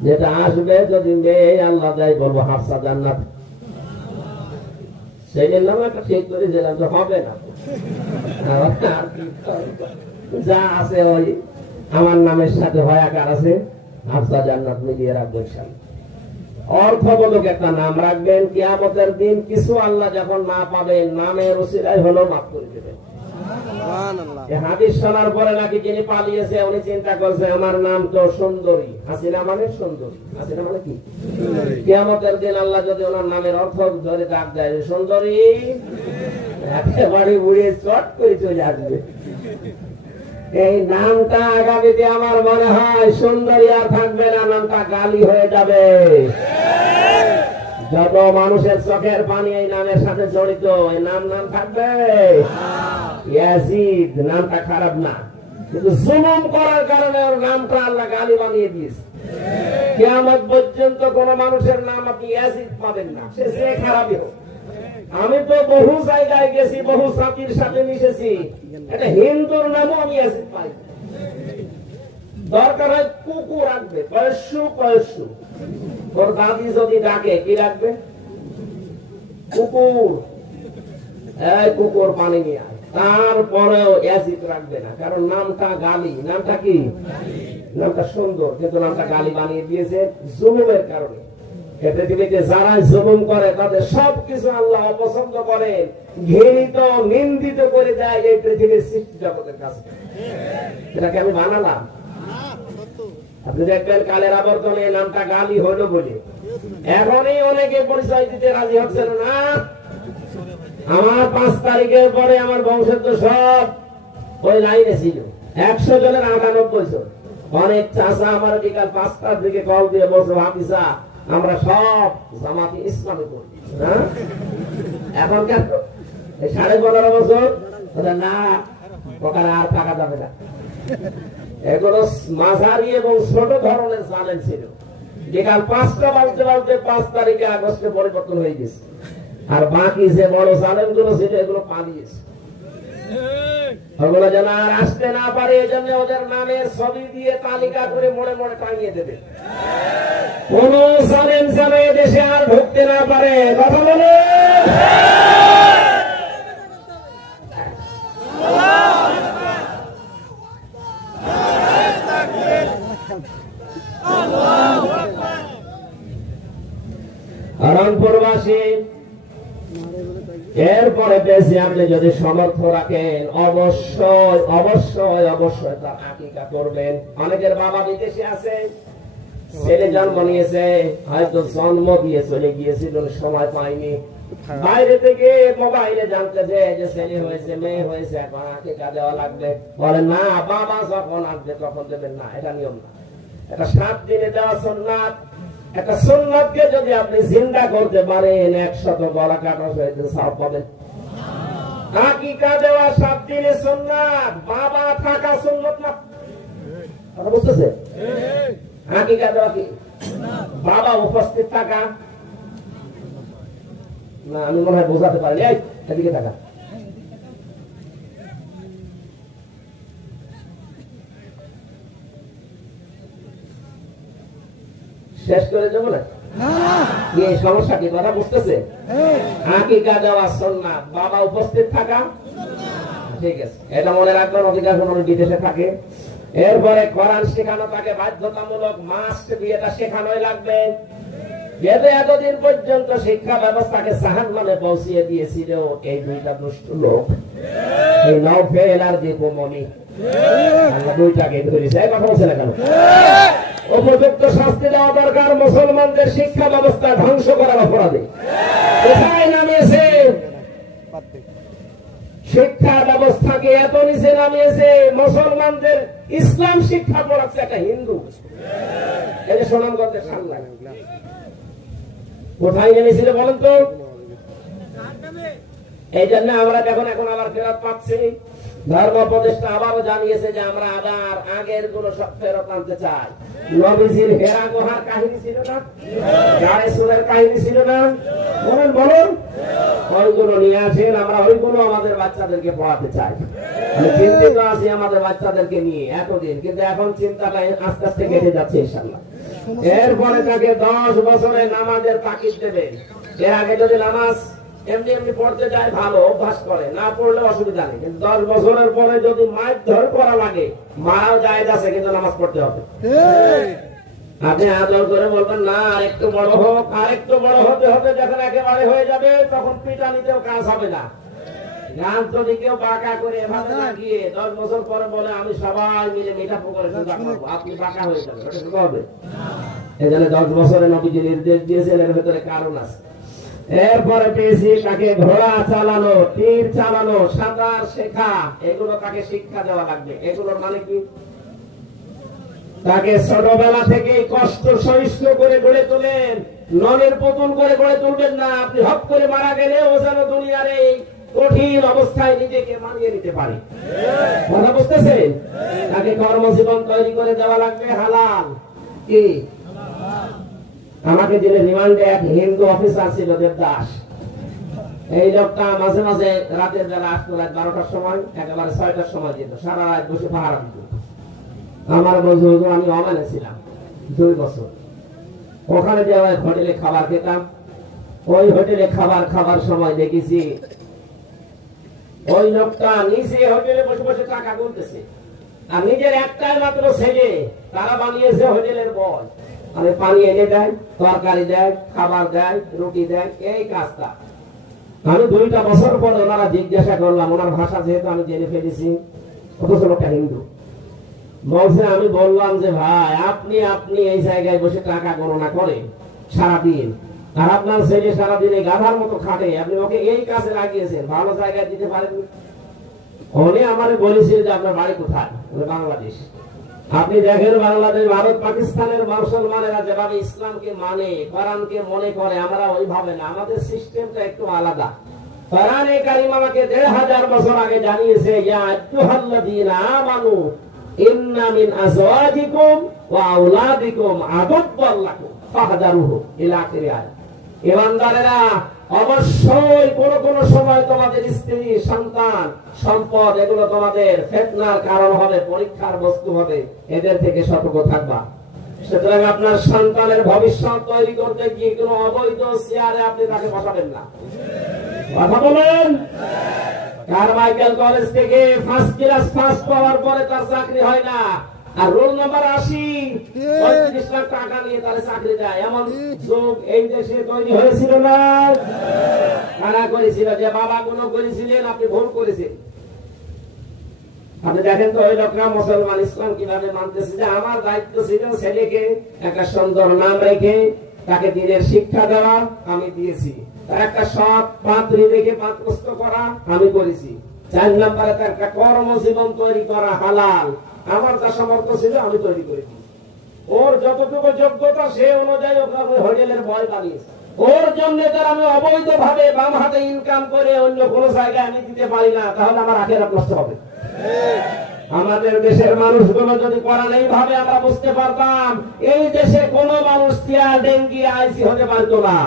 যেটা আসবে যদি মেয়ে আল্লাহ দেয়, বলবো হাফসা জান্নাত। ছেলের নাম একটা ঠিক করে দিলাম, তো হবে না। যা আছে ওই আমার নামের সাথে ভয়াকার আছে, হাফসা জান্নাত মিলিয়ে রাখবেন। অর্থবোধক একটা নাম রাখবেন। কিয়ামতের দিন কিছু আল্লাহ যখন না পাবেন, নামের ওসিলায় হলো মাফ করে দেবেন। হাদিস শোনার পরে নাকি যিনি পালিয়েছে, উনি চিন্তা করছে, আমার নাম তো সুন্দরী। হাসিনা মানে সুন্দরী, হাসিনা মানে কি? কিয়ামতের দিন আল্লাহ যদি ওনার নামের অর্থ ধরে ডাক দেয়, সুন্দরী, একেবারে উড়ে চট করে চলে আসবে। এই নামটা আগামীতে আমার মনে হয় সুন্দরী আর থাকবে না, নামটা গালি হয়ে যাবে। যত মানুষের চোখের পানি এই নামের সাথে জড়িত, এই নাম থাকবে। ইয়াজিদ নামটা খারাপ না, কিন্তু জুলুম করার কারণে ওর নামটা আল্লাহ গালি বানিয়ে দিয়েছে। কিয়ামত পর্যন্ত কোন মানুষের নাম আপনি ইয়াজিদ পাবেন না, সে যে খারাপই হোক। আমি তো বহু জায়গায় গেছি, বহু জাতির সাথে মিশেছি, একটা হিন্দুর নামও আমি ইয়াজিদ পাই। দরকার হয় কুকুর রাখবে, পয়সু পয়সু। ওর দাদি যদি ডাকে কি রাখবে? কুকুর। এই কুকুর পানি নিয়ে আয়। তারপরেও ইয়াজিদ রাখবে না, কারণ নামটা গালি। নামটা কি? নামটা সুন্দর, কিন্তু নামটা গালি বানিয়ে দিয়েছে জুলুমের কারণে। এই পৃথিবীতে যারা জুলুম করে তাদের সবকিছু আল্লাহ অপছন্দ করেন, ঘৃণিত নিন্দিত করে দেয় এই পৃথিবীর সৃষ্টি জগতের কাছে। এটাকে আমি বানালাম? আপনি দেখবেন কালের আবর্তনে এই নামটা গালি হলো বলে এখনই অনেকে পরিচয় দিতে রাজি হচ্ছেন না। আমার 5 তারিখের পরে আমার বংশের তো সব ওই লাইনে ছিল, 100 জনের 98 জন। অনেক চাষা আমার বিকাল 5টার দিকে কল দিয়ে বলছে, হাফিজা আমরা সব জামাতে ইসলামে করি। এখন কেন 15.5 বছর না, ওখানে আর থাকা যাবে না। এগুলো মাঝারি এবং ছোট ধরনের জালেম ছিল। বিকাল 5টা বাজতে বাজতে 5 তারিখে আগস্টে পরিবর্তন হয়ে গেছে, আর বাকি যে বড় জালেম গুলো ছিল এগুলো পালিয়েছে। ওগুলো যেন আর আসতে না পারে এই জন্য ওদের নামের ছবি দিয়ে তালিকা করে মোড়ে মোড়ে টাঙিয়ে দেবে। কোন জালেম যেন দেশে আর ঢুকতে না পারে। কথা বলে রংপুরবাসী এরপরে বেশি আপনি যদি সমর্থ রাখেন অবশ্যই অবশ্যই অবশ্যই তার আকিকা করবেন। অনেকের বাবা বিদেশে আছে, ছেলে জন্ম নিয়েছে, হয়তো জন্ম দিয়ে চলে গিয়েছিল, সময় পায়নি, বাইরে থেকে মোবাইলে জানতেছে যে ছেলে হয়েছে মেয়ে হয়েছে, এখন আকিকা দেওয়া লাগবে। বলে না, বাবা যখন আসবে তখন দেবেন না, এটা নিয়ম না। এটা 7 দিনে দেওয়া সুন্নাত। একটা সুন্নাতকে যদি আপনি জিন্দা করতে পারেন 100 গলা কাটা হয়েছে সব পাবেন। আকিকা দেওয়া 7 দিনে সুন্নাত, বাবা থাকা সুন্নাত না। কথা বুঝতেছে? আকিকা দেওয়া কি বাবা উপস্থিত থাকা না? আমি মনে হয় বোঝাতে পারি। এদিকে থাকা শেষ করে দেবো না? এই সমস্যা কি? কথা বুঝতেছে? আকিকা দেওয়া সুন্নাত, বাবা উপস্থিত থাকা, ঠিক আছে, এটা মনে রাখবেন। অধিকাংশ মানুষ বিদেশে থাকে। এরপরে কোরআন শেখানো তাকে বাধ্যতামূলক, মাস্ট বি, এটা শেখানোই লাগবে। যেহেতু এতদিন পর্যন্ত শিক্ষা ব্যবস্থাকে জাহান্নামে পৌঁছিয়ে দিয়েছিল এই 2টা দুষ্ট লোক, এই নওফেল আর দীপুমণি, আল্লাহ 2টাকে ধরেছে। এই কথা বলছে না কেন? উপযুক্ত শাস্তি দেওয়া দরকার মুসলমানদের শিক্ষা ব্যবস্থা ধ্বংস করার অপরাধে। কোথায় নামিয়েছে শিক্ষা ব্যবস্থাকে? এত নিচে নামিয়েছে, মুসলমানদের ইসলাম শিক্ষা পড়াচ্ছে একটা হিন্দু। এই যে সুনামগঞ্জের সামনে কোথায় নেমেছিল বলেন তো? এই জন্য আমরা দেখুন এখন আবার ফেরত পাচ্ছি। ধর্ম উপদেষ্টা আবারও জানিয়েছে যে আমরা আবার আগের গুলো সব ফেরত আনতে চাই। নবীজির হেরা গুহার কাহিনী ছিল না, গায়ে সুরের কাহিনী ছিল না, বলুন বলুন, ওইগুলো নিয়ে আসেন। আমরা ওইগুলো আমাদের বাচ্চাদেরকে পড়াতে চাই। আমি চিন্তিত আছি আমাদের বাচ্চাদেরকে নিয়ে এতদিন, কিন্তু এখন চিন্তাটা আস্তে আস্তে কেটে যাচ্ছে ইনশাআল্লাহ। এরপরে তাকে 10 বছরে নামাজের তাকিদ দেবে। এর আগে যদি নামাজ এমনি এমনি পড়তে যায়, ভালো অভ্যাস করে, না পড়লে অসুবিধা নেই, কিন্তু 10 বছরের পরে যদি মারধর করা লাগে, মারাও জায়েজ আছে, কিন্তু নামাজ পড়তে হবে। আপনি আদর করে বলবেন না আরেকটু বড় হোক, আরেকটু বড় হতে হতে যখন একেবারে হয়ে যাবে তখন পিটানিতেও কাজ হবে না। গান যদি কেউ বাঁকা করে এভাবে লাগিয়ে 10 বছর পরে বলে আমি সবাই মিলে মিঠা পুকুরে পূজা করবো, আপনি বাঁকা হয়ে যাবে, ওটা কি হবে? এই জন্য 10 বছরে নবীজি নির্দেশ দিয়েছেন, এর ভেতরে কারণ আছে। এরপরে পেয়েছি তাকে ঘোড়া চালানো, তীর চালানো, সাঁতার শেখা, এগুলো তাকে শিক্ষা দেওয়া লাগবে। এগুলোর মানে কি? তাকে ছোটবেলা থেকে কষ্ট সহিষ্ণু করে গড়ে তোলেন, ননের পুতুল করে গড়ে তুলবেন না। আপনি হক করে মারা গেলে ও যেন দুনিয়ার এই কঠিন অবস্থায় নিজেকে মানিয়ে নিতে পারে। কথা বুঝতেছেন? তাকে কর্মজীবন তৈরি করে দেওয়া লাগবে হালাল। কি? আমাকে দিলে রিমান্ডে এক হিন্দু অফিসার ছিল দেবদাস। এই লোকটা মাঝে মাঝে রাতের বেলা আসতো, রাত 12টার সময়, একেবারে 6টার সময় যেত, সারা রাত বসে পাহারা দিত। আমার বন্ধু, আমি অমানে ছিলাম 2 বছর। ওখানে যে হোটেলে খাবার খেতাম, ওই হোটেলে খাবার সময় দেখেছি ওই লোকটা নিচে হোটেলে বসে বসে টাকা গুনতেছে, আর নিজের একটাই মাত্র ছেলে, তারা বানিয়েছে হোটেলের বস। মানে পানি এনে দেয়, তরকারি দেয়, খাবার দেয়, রুটি দেয়, এই কাজটা। আমি 2টা বছর পরে ওনারা জিজ্ঞাসা করলাম, ওনার ভাষা যেহেতু আমি জেনে ফেলেছি, অথচ লোকটা হিন্দু। বলছে, আমি বললাম যে ভাই আপনি এই জায়গায় বসে টাকা গণনা করে সারাদিন, আর আপনার ছেলে সারাদিন এই গাধার মতো খাটে, আপনি ওকে এই কাজে লাগিয়েছেন, ভালো জায়গায় দিতে পারেন। উনি আমারে বলেছিল যে আপনার বাড়ি কোথায়? বাংলাদেশ। আপনি দেখেন বাংলাদেশ, ভারত, পাকিস্তানের মুসলমানেরা যেভাবে ইসলামকে মানে, কোরআনকে মনে করে, আমরা ওইভাবে না, আমাদের সিস্টেমটা একটু আলাদা। কোরআনে কারীম আমাকে 1500 বছর আগে জানিয়েছে, ইয়া আইয়ুহাল্লাযীনা আমানু ইন্না মিন আজওয়াজিকুম ওয়া আওলাদিকুম আদুওয়াল লাকুম ফাহদারুহু ইলা আখির আয়াত। ঈমানদারেরা, অবশ্যই কোন সময় তোমাদের স্ত্রী, সন্তান, সম্পদ এগুলো তোমাদের ফিতনার কারণ হবে, পরীক্ষার বস্তু হবে, এদের থেকে সতর্ক থাকবা। সুতরাং আপনার সন্তানের ভবিষ্যৎ তৈরি করতে গিয়ে কোনো অবৈধ চেয়ারে আপনি তাকে বসাবেন না। কথা বলেন। কারমাইকেল কলেজ থেকে ফার্স্ট ক্লাস পাস পাওয়ার পরে তার চাকরি হয় না, আর রোল নাম্বার 80 35 লাখ টাকা নিয়ে তার চাকরি দেয়, এমন যুগ এই দেশে তৈরি হয়েছিল না? কারা করেছিল? যে বাবা গুলো করেছিলেন, আপনি ভুল করেছেন। আপনি দেখেন তো ওই লোকরা মুসলমান, ইসলাম কিভাবে মানতেছে। যে আমার দায়িত্ব ছিল ছেলেকে একটা সুন্দর নাম রেখে তাকে দিনের শিক্ষা দেওয়া, আমি দিয়েছি। তার একটা সৎ পাত্রী দেখে পাত্রস্থ করা, আমি করেছি। 4 নম্বরে তার একটা কর্মজীবন তৈরি করা হালাল, আমার যা সামর্থ্য ছিল আমি তৈরি করেছি। ওর যতটুকু যোগ্যতা সে অনুযায়ী ওকে হোটেলের বয় বানিয়েছে। ওর জন্য তার আমি অবৈধ ভাবে বাম হাতে ইনকাম করে অন্য কোনো জায়গায় আমি দিতে পারি না, তাহলে আমার আখেরাত নষ্ট হবে। আমাদের দেশের মানুষগুলো যদি কোরআন এইভাবে আমরা বুঝতে পারতাম, এই দেশে কোন মানুষ চেয়ার ডেঙ্গি আইসি হতে পারত না।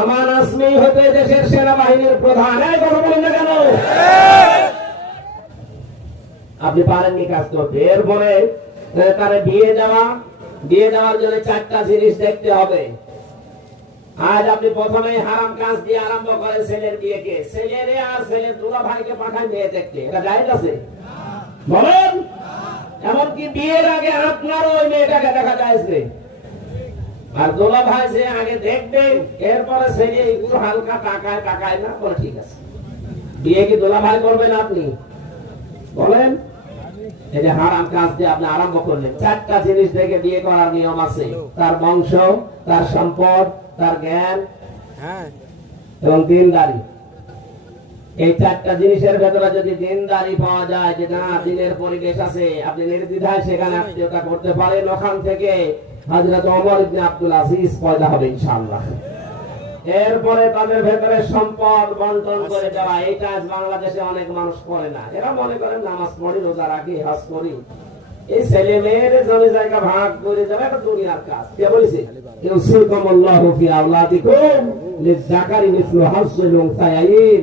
আমার আজমি হতে দেশের সেনাবাহিনীর প্রধান। এই কথা বলেন না কেন? আপনি পারেননি কাজ করতে। এরপরে তারা বিয়ে দেওয়ার জন্য 4টা জিনিস দেখতে হবে। আজ আপনি প্রথমে হারাম কাজ দিয়ে আরম্ভ করেন ছেলের বিয়েকে। ছেলেরে আর ছেলের দুলা ভাইকে পাঠায় মেয়ে দেখতে, এটা জায়েজ আছে? বলেন। এমনকি বিয়ের আগে আপনার ওই মেয়েটাকে দেখা যায়ছে, আর দুলা ভাই যে আগে দেখবেন, এরপরে ছেলে একটু হালকা টাকায় না বলে ঠিক আছে। বিয়ে কি দুলা ভাই করবেন আপনি? বলেন। এই যে হারাম কাজ দিয়ে আপনি আরম্ভ করলেন। 4টা জিনিস দেখে বিয়ে করার নিয়ম আছে। তার বংশ, তার সম্পদ, তার জ্ঞান এবং দিনদারি। এই 4টা জিনিসের ভেতরে যদি দিনদারি পাওয়া যায়, যে না দিনের পরিবেশ আছে, আপনি নির্দ্বিধায় সেখানে আত্মীয়তা করতে পারেন, ওখান থেকে হযরত ওমর ইবনে আব্দুল আজিজ পয়দা হবে ইনশাআল্লাহ। এরপরে তাদের ভেতরে সম্পদ বন্টন করে দেওয়া, এইটা আজ বাংলাদেশে অনেক মানুষ করে না। এরা মনে করেন নামাজ পড়ি, রোজা রাখি, হজ করি, এই ছেলে মেয়ের জমি জায়গা ভাগ করে দেওয়া এটা দুনিয়ার কাজ। কে বলেছে? ইউসিকুমুল্লাহু ফি আওলাদিকুম লিযাকারি মিসলু হাজ্জিল উনসায়াইন।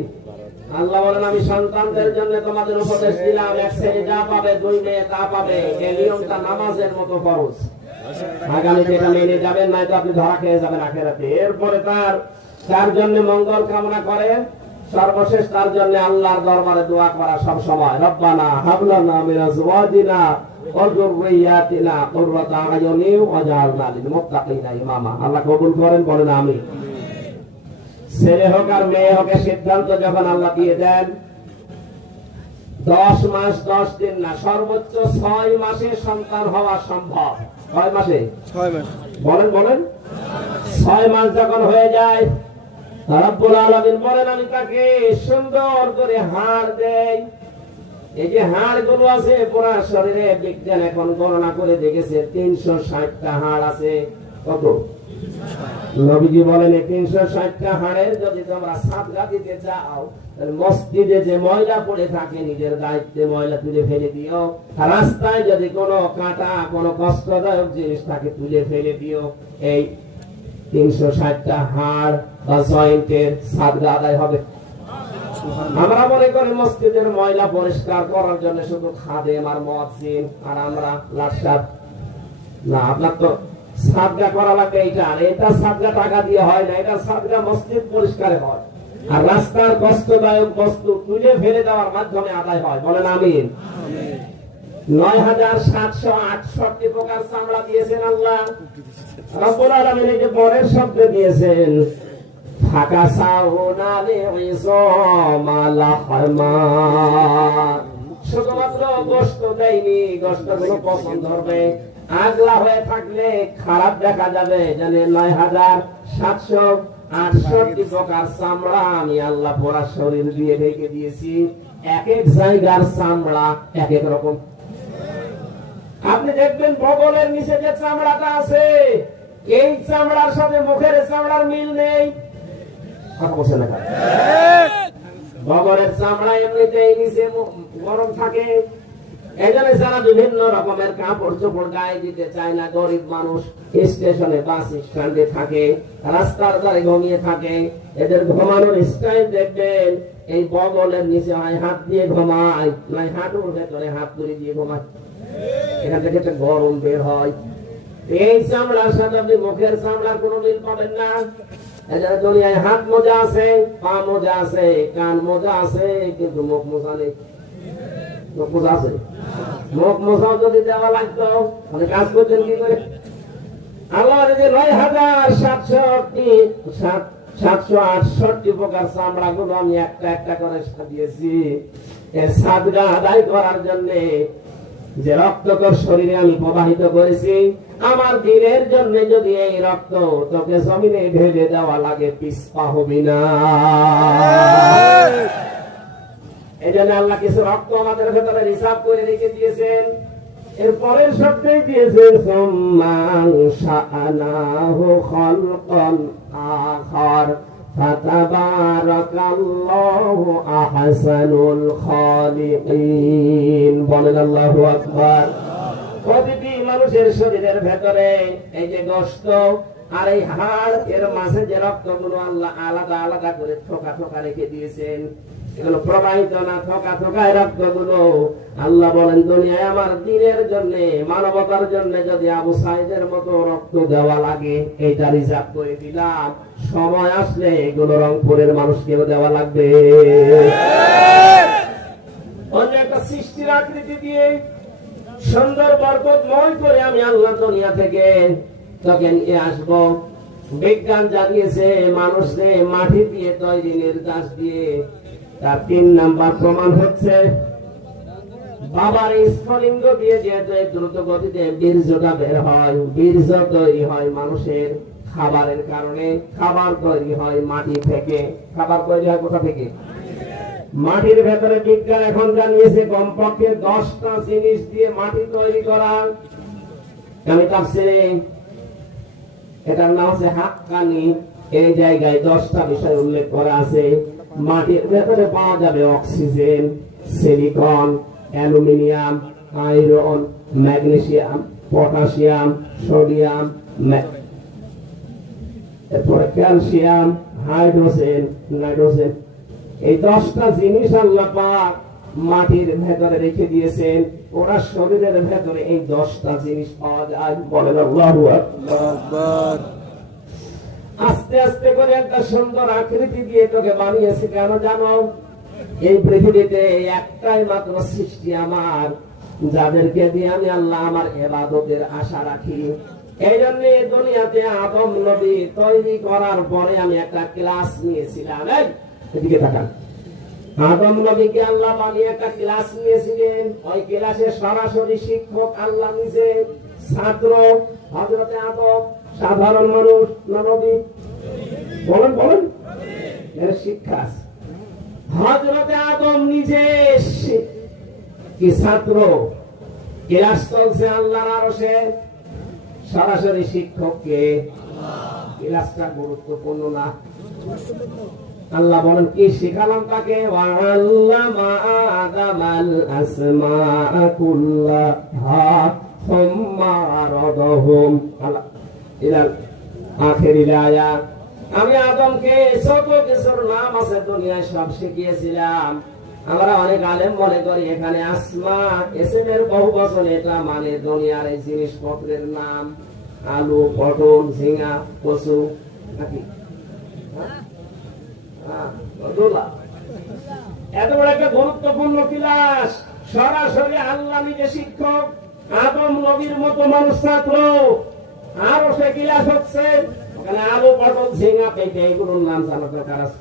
আল্লাহ বলেন, আমি সন্তানদের জন্য তোমাদের উপদেশ দিলাম, এক ছেলে যা পাবে 2 মেয়ে তা পাবে। এই নিয়মটা নামাজের মতো ফরজ। আগামীতে এটা মেনে যাবেন, নয়তো আপনি ধরা খেয়ে যাবেন আখেরাতে। এরপরে তার জন্য মঙ্গল কামনা করে, সর্বশেষ তার জন্য আল্লাহর দরবারে দোয়া করা সব সময়। রব্বানা হাব লানা মিন আজওয়াজিনা ওয়া যুররিয়াতিনা কুররাতা আয়ুনি ওয়াজআলনা লিল মুত্তাকিনা ইমামা। আল্লাহ কবুল করেন, বলেন আমিন। ছেলে হোক আর মেয়ে হোক, সিদ্ধান্ত যখন আল্লাহ দিয়ে দেন, 10 মাস 10 দিন না, সর্বোচ্চ 6 মাসে সন্তান হওয়া সম্ভব। 6 মাসে? 6 মাস। বলেন। 6 মাস যখন হয়ে যায়, রব্বুল আলামিন বলেন, আমি তাকে সুন্দর করে হাড় দেই। এই যে হাড় গুলো আছে পুরা শরীরে, বিজ্ঞান এখন গণনা করে দেখেছে 360টা হাড় আছে। কত? নবীজি বলেন, 360টা হাড়ের যদি তোমরা সাদগা দিতে চাও, তাহলে মসজিদে যে ময়লা পড়ে থাকে নিজের দায়িত্বে ময়লা তুলে ফেলে দিও। রাস্তায় যদি কোনো কাঁটা, কোনো কষ্টদায়ক জিনিস থাকে তুলে ফেলে দিও। এই 360টা হাড় বা জয়েন্টের সাদগা আদায় হবে। আমরা মনে করি মসজিদের ময়লা পরিষ্কার করার জন্য শুধু খাদেম আর মুয়াজ্জিন আর আমরা লাশাদ না। আপনার তো সাদগা করা লাগবে। এটা সাদগা টাকা দিয়ে হয় না, এটা সাদগা মসজিদ পরিষ্কারে হয়, আর রাস্তার কষ্টদায়ক বস্তু তুলে ফেলে দেওয়ার মাধ্যমে আদায় হয়। বলেন আমিন। ৯,৭৬৮ প্রকার চামড়া দিয়েছেন আল্লাহ রব্বুল আলামিন। এই যে পরের শব্দ দিয়েছেন ফাঁকা সাউনালে শুধুমাত্র গোশত দেয়নি, গোশতগুলো পছন্দ হবে। আগলা হয়ে থাকলে খারাপ দেখা যাবে। জানেন ৯,৭৬৮ প্রকার চামড়া আমি আল্লাহ পুরা শরীর দিয়ে ঢেকে দিয়েছি। এক এক জায়গার চামড়া এক এক রকম। আপনি দেখবেন বগলের নিচে যে চামড়াটা আছে, এই চামড়ার সাথে মুখের চামড়ার মিল নেই। বগলের চামড়া এমনিতেই নিচে গরম থাকে। এই জন্য যারা বিভিন্ন রকমের কাপড় চোপড় গায়ে দিতে চায় না, গরিব মানুষ স্টেশনে বাস স্ট্যান্ডে থাকে, রাস্তার ধারে ঘুমিয়ে থাকে, এদের ঘুমানোর স্টাইল দেখবেন এই বগলের নিচে হয় হাত দিয়ে ঘুমায়, নয় হাঁটুর ভেতরে হাত তুলে দিয়ে ঘুমায়। এখান থেকে একটা গরম বের হয়। এই চামড়ার সাথে আপনি মুখের চামড়ার কোনো মিল পাবেন না। দুনিয়ায় হাত মোজা আছে, পা মোজা আছে, কান মোজা আছে, কিন্তু মুখ মোজা নেই। মুখ মোজা আছে, মুখ মোজাও যদি দেওয়া লাগতো মানে কাজ করতেন কি করে? আল্লাহ যে ৯,৭৬৮ প্রকার চামড়া গুলো আমি একটা একটা করে দিয়েছি সাদগা আদায় করার জন্য। যে রক্তকর শরীরে আমি প্রবাহিত করেছি, আমার দিনের জন্য যদি এই রক্ত তোকে জমিনে ঢেলে দেওয়া লাগে, পিছপা হবি না। এই জন্য আল্লাহ কিছু রক্ত আমাদের ভেতরে রিজার্ভ করে রেখে দিয়েছেন। এর পরের শব্দে দিয়েছেন ফাতাবারাকাল্লাহু আহসানুল খালিকিন। বলেন আল্লাহু আকবার। প্রতিটি মানুষের শরীরের ভেতরে এই যে গোশত আর এই হাড়, এর মাঝে যে রক্তগুলো আল্লাহ আলাদা আলাদা করে থোকা থোকা রেখে দিয়েছেন, এগুলো প্রবাহিত না থোকা থোকায় রক্তগুলো। আল্লাহ বলেন দুনিয়ায় আমার দিনের জন্য, মানবতার জন্য যদি আবু সাইদের মতো রক্ত দেওয়া লাগে, এইটা রিজার্ভ করে দিলাম। সময় আসলে এগুলো রংপুরের মানুষকেও দেওয়া লাগবে। অন্য একটা সৃষ্টির আকৃতি দিয়ে সুন্দর বরকতময় করে আমি আল্লাহ দুনিয়া থেকে তোকে নিয়ে আসবো। বিজ্ঞান জানিয়েছে মানুষকে মাটি দিয়ে তৈরি নির্যাস দিয়ে। তার ৩ নাম্বার প্রমাণ হচ্ছে বাবার স্ফলিঙ্গ দিয়ে যেহেতু দ্রুত গতিতে বীর্যটা বের হয়, বীর্য তৈরি হয় মানুষের খাবারের কারণে। খাবার তৈরি হয় মাটি থেকে। খাবার তৈরি হয় কোথা থেকে? মাটির ভেতরে। বিজ্ঞান এখন জানিয়েছে কমপক্ষে 10টা জিনিস দিয়ে মাটি তৈরি করা। আমি তাফসীরে এটার নাম হচ্ছে হাক্কানি, এই জায়গায় 10টা বিষয় উল্লেখ করা আছে। মাটির ভেতরে পাওয়া যাবে oxygen, silicon, aluminium, iron, magnesium, potassium, sodium, এরপরে ক্যালসিয়াম, হাইড্রোজেন, নাইট্রোজেন। এই 10টা জিনিস আল্লাহ পাক মাটির ভেতরে রেখে দিয়েছেন। ওরা শরীরের ভেতরে এই 10টা জিনিস পাওয়া যায়। বলেন আল্লাহু আকবার। আস্তে আস্তে করে একটা সুন্দর আকৃতি দিয়ে তোকে বানিয়েছে। কেন জানো? এই পৃথিবীতে একটাই মাত্র সৃষ্টি আমার, যাদেরকে দিয়ে আমি আল্লাহ আমার ইবাদতের আশা রাখি। এই জন্য দুনিয়াতে আদম নবী তৈরি করার পরে আমি একটা ক্লাস নিয়েছিলাম। এদিকে তাকান। আদম নবীকে আল্লাহ বানিয়ে একটা ক্লাস নিয়েছিলেন। ওই ক্লাসে সরাসরি শিক্ষক আল্লাহ নিজে, ছাত্র হযরতে আদম। সাধারণ মানুষ না নবী? বলেন বলেন। এর শিক্ষা আছে। হযরতে আদম নিজে কি ছাত্র? ক্লাস চলছে আল্লাহর আরশে। সরাসরি শিক্ষককে। ক্লাসটা গুরুত্বপূর্ণ না? আল্লাহ বলেন কি শিখালাম তাকে? ওয়াল্লামা আদামাল আসমাআ কুল্লাহা সুম্মা আরাদাহুম ইলা আখিরিল আয়াত। আমি আদমকে যত কিছুর নাম আছে দুনিয়ায় সব শিখিয়েছিলাম। আমরা অনেক আলেম মনে করি এখানে আসমা এসেমের বহুবচন, এটা মানে দুনিয়ার এই জিনিসপত্রের নাম। আলু, পটল, ঝিঙা, কচু, নাকি এত বড় একটা গুরুত্বপূর্ণ ক্লাস সরাসরি আল্লাহ নিজে শিক্ষক, আদম নবীর মতো মানুষ ছাত্র, আরো সে ক্লাস হচ্ছে ওখানে আলু পটল ঝিঙা পেঁপে এগুলোর নাম জানা দরকার আছে।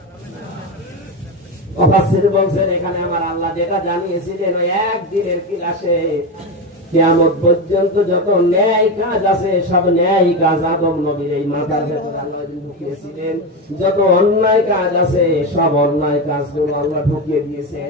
মুফাসসির বলছেন এখানে আমার আল্লাহ যেটা জানিয়েছিলেন ওই একদিনের ক্লাসে কিয়ামত পর্যন্ত যত ন্যায় কাজ আছে সব ন্যায় কাজ আদম নবীর এই মাথার ভেতরে আল্লাহ ঢুকিয়েছিলেন, যত অন্যায় কাজ আছে সব অন্যায় কাজগুলো আল্লাহ ঢুকিয়ে দিয়েছে।